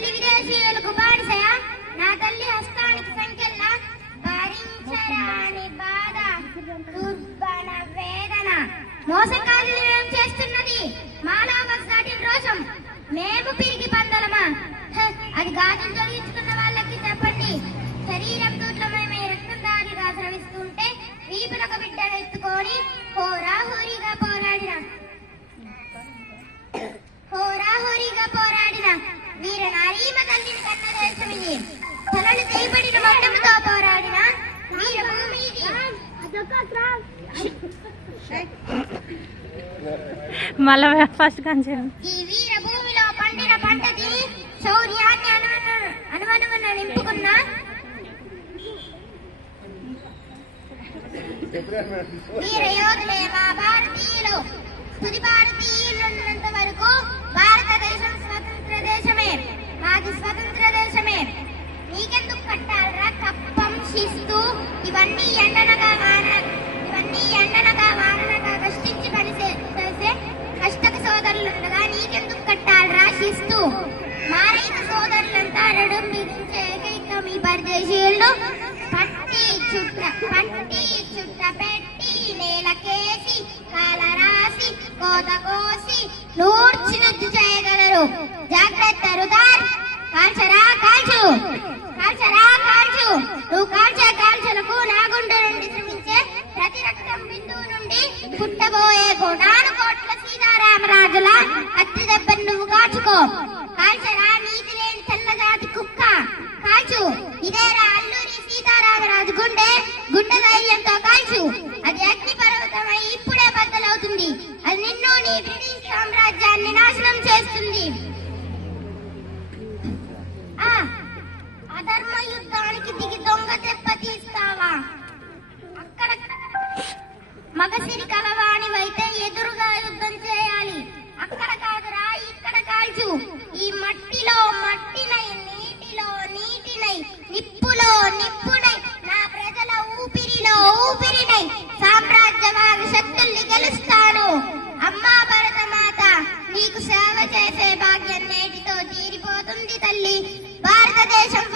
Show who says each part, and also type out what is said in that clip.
Speaker 1: తల్లి విదేశీయులకు బాడిసయ నా తల్లి హస్తానికి సంఖ్యల భరించరాని బాధ దుర్బణ వేదన. మోసకాలు ఏం చేస్తున్నది? మానవ దాటిన రోషం మేము పిరిగి పందలమా? అది గాజులు తొలగించుకున్న వాళ్ళకి చెప్పండి. శరీరం దూట్లమేమే రక్తం దారిగా స్రవిస్తుంటే వీపులకు బిడ్డను ఎత్తుకొని హోరా హోరీగా
Speaker 2: మళ్ళా ఫస్ట్ కంచెలు
Speaker 1: ఈ వీర భూమిలో పండిన పంట తిని శౌర్యాన్ని అనువను నింపుకున్న వీర యోధులే మా భారతీయులు. తుది భారతీయులు ఉన్నంత వరకు భారతదేశం స్వతంత్ర దేశమే. మాది స్వతంత్ర దేశమే. నీకెందుకు కట్టాలరా కప్పం శిస్తు? ఇవన్నీ ఎండనగా వాన ఇవన్నీ ఎండనగా వాననగా కష్టించి పనిసే చేసే కష్టక సోదరులుండగా నీకెందుకు కట్టాలరా శిస్తు మా రైతు సోదరులంతా నడుం బిగించే ఏకైక మీ పరిదేశీయులు పట్టి చుట్ట పట్టి చుట్ట పెట్టి నేలకేసి కాల రాసి కోత కోసి నూర్చినట్టు చేయగలరు. దెబ్బను కాచుకో కాల్చరా? నీతి లేని తెల్లజాతి కుక్క. కాల్చు. ఇదేరా అల్లూరి సీతారామరాజు గుండె. గుండె ధైర్యంతో కాల్చు. అది అగ్ని పర్వతమై ఇప్పుడే బద్దలవుతుంది. అది నిన్ను నీ బ్రిటిష్ సామ్రాజ్యాన్ని నాశనం చేస్తుంది. అధర్మ యుద్ధానికి దిగి దొంగ దెబ్బ తీస్తావా? అక్కడ మగసిరి కలవా ఇక్కడ ఈ మట్టిలో మట్టినై నీటిలో నీటినై నిప్పులో నిప్పునై నా ప్రజల ఊపిరిలో ఊపిరినై సామ్రాజ్యవాద శక్తుల్ని గెలుస్తాను. అమ్మా భరతమాత నీకు సేవ చేసే భాగ్యం నేటితో తీరిపోతుంది తల్లి. భారతదేశం